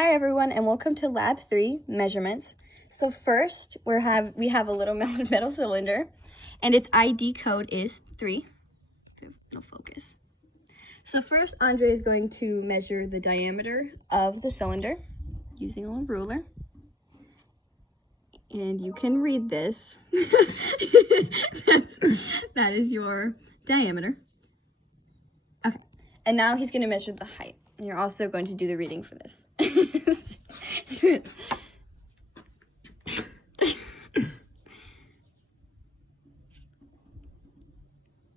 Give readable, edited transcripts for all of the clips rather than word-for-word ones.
Hi everyone, and welcome to Lab 3, Measurements. So first, we have a little metal cylinder, and its ID code is 3. It'll focus. So first, Andre is going to measure the diameter of the cylinder using a little ruler. And you can read this. That is your diameter. Okay, and now he's going to measure the height. And you're also going to do the reading for this.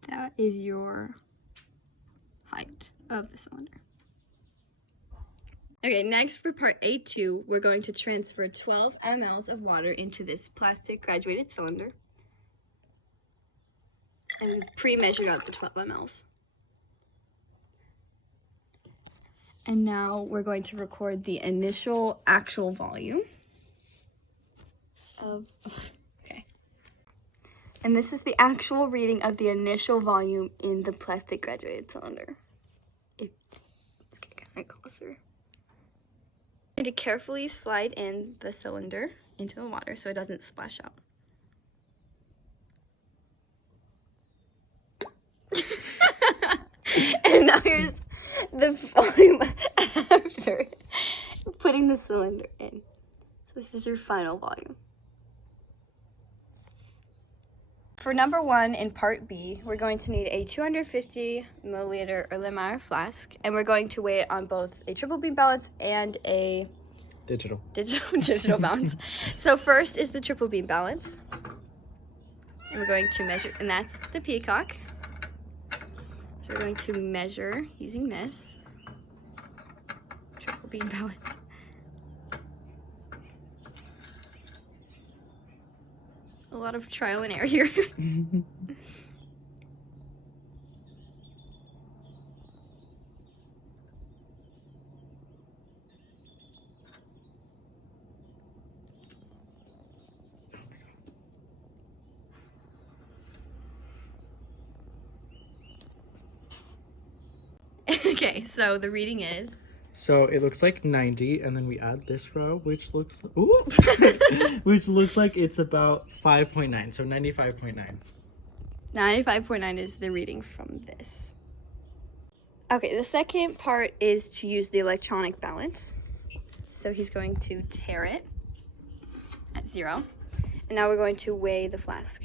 That is your height of the cylinder. Okay, next for part A2, we're going to transfer 12 mLs of water into this plastic graduated cylinder. And we've pre-measured out the 12 mLs. And now we're going to record the initial actual volume of, okay. And this is the actual reading of the initial volume in the plastic graduated cylinder. Let's get kind of closer. I'm going to carefully slide in the cylinder into the water so it doesn't splash out. And now here's the volume after putting the cylinder in. So this is your final volume. For number 1 in part B, we're going to need a 250 milliliter Erlenmeyer flask, and we're going to weigh it on both a triple beam balance and a digital balance. So first is the triple beam balance, and we're going to measure, and that's the peacock. So we're going to measure using this triple beam balance. A lot of trial and error here. Okay, so the reading is? So it looks like 90, and then we add this row, which looks which looks like it's about 5.9, so 95.9. 95.9 is the reading from this. Okay, the second part is to use the electronic balance. So he's going to tare it at 0. And now we're going to weigh the flask.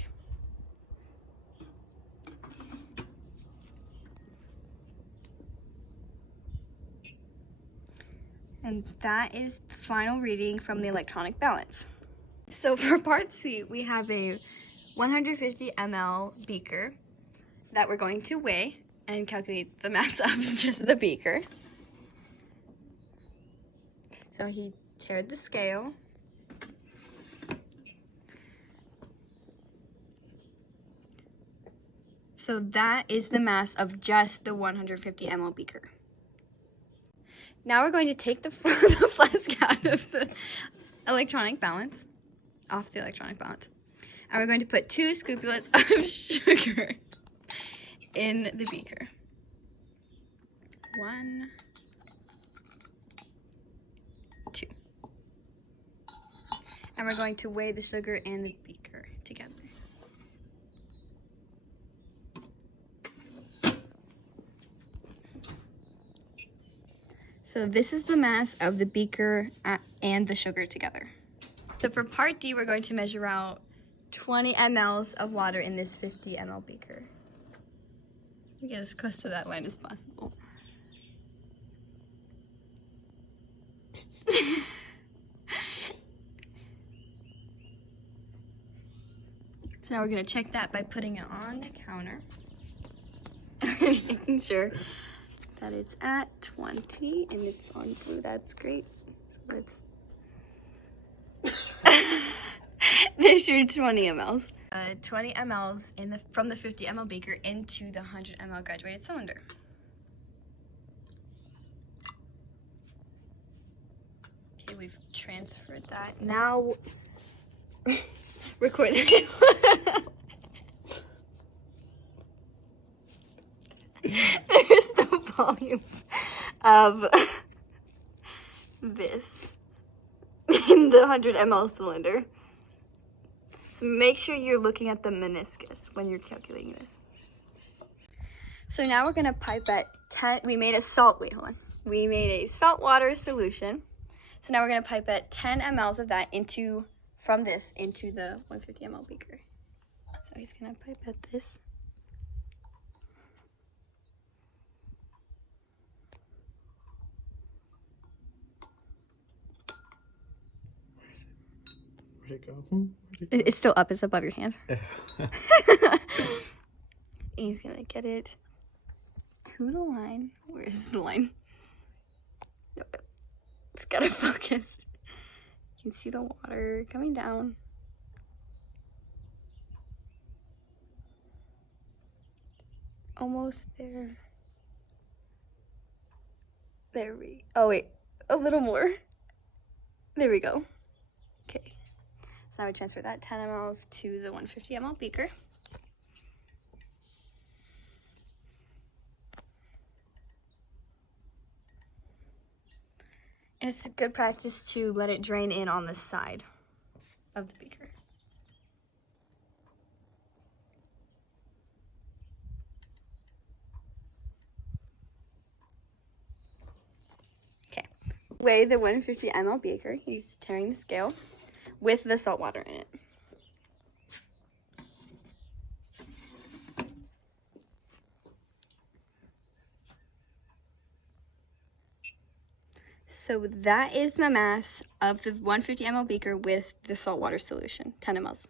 And that is the final reading from the electronic balance. So for part C, we have a 150 ml beaker that we're going to weigh and calculate the mass of just the beaker. So he tared the scale. So that is the mass of just the 150 ml beaker. Now we're going to take the flask out of the electronic balance, off the electronic balance, and we're going to put 2 scoopulets of sugar in the beaker. 1, 2. And we're going to weigh the sugar and the beaker together. So this is the mass of the beaker and the sugar together. So for part D, we're going to measure out 20 mLs of water in this 50 ml beaker. We get as close to that line as possible. So now we're going to check that by putting it on the counter. Making sure that it's at 20 and it's on blue. That's great. So let's there's your 20 mLs. 20 mLs from the 50 ml beaker into the 100 ml graduated cylinder. Okay, we've transferred that. Now record it. There's the volume of this in the 100 ml cylinder. So make sure you're looking at the meniscus when you're calculating this. So now we're gonna pipette 10, we made a saltwater solution. So now we're gonna pipette 10 mLs of that into the 150 ml beaker. So he's gonna pipette this. Where'd it go? It's still up, it's above your hand. He's gonna get it to the line. Where's the line? No, it's gotta focus. You can see the water coming down. Almost there. Oh wait, a little more. There we go. Okay. So now we transfer that 10 mLs to the 150 ml beaker. And it's a good practice to let it drain in on the side of the beaker. Okay. Weigh the 150 ml beaker. He's tearing the scale with the salt water in it. So that is the mass of the 150 ml beaker with the saltwater solution, 10 mLs.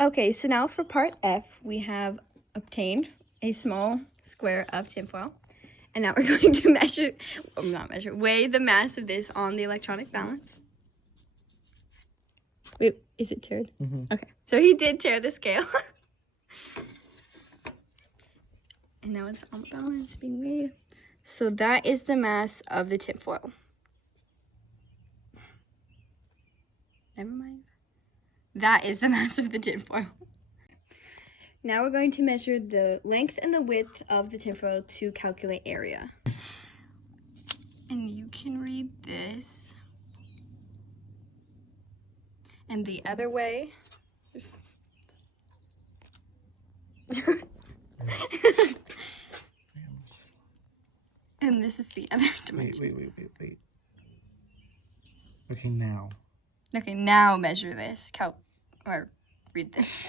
Okay, so now for part F, we have obtained a small square of tinfoil. And now we're going to weigh the mass of this on the electronic balance. Wait, is it tiered? Mm-hmm. Okay, so he did tear the scale. And now it's on balance, being weighed. So that is the mass of the tinfoil. Never mind. That is the mass of the tinfoil. Now we're going to measure the length and the width of the tinfoil to calculate area. And you can read this. And the other way is... And this is the other dimension. Wait. Okay, now. Okay, now measure this. Or read this.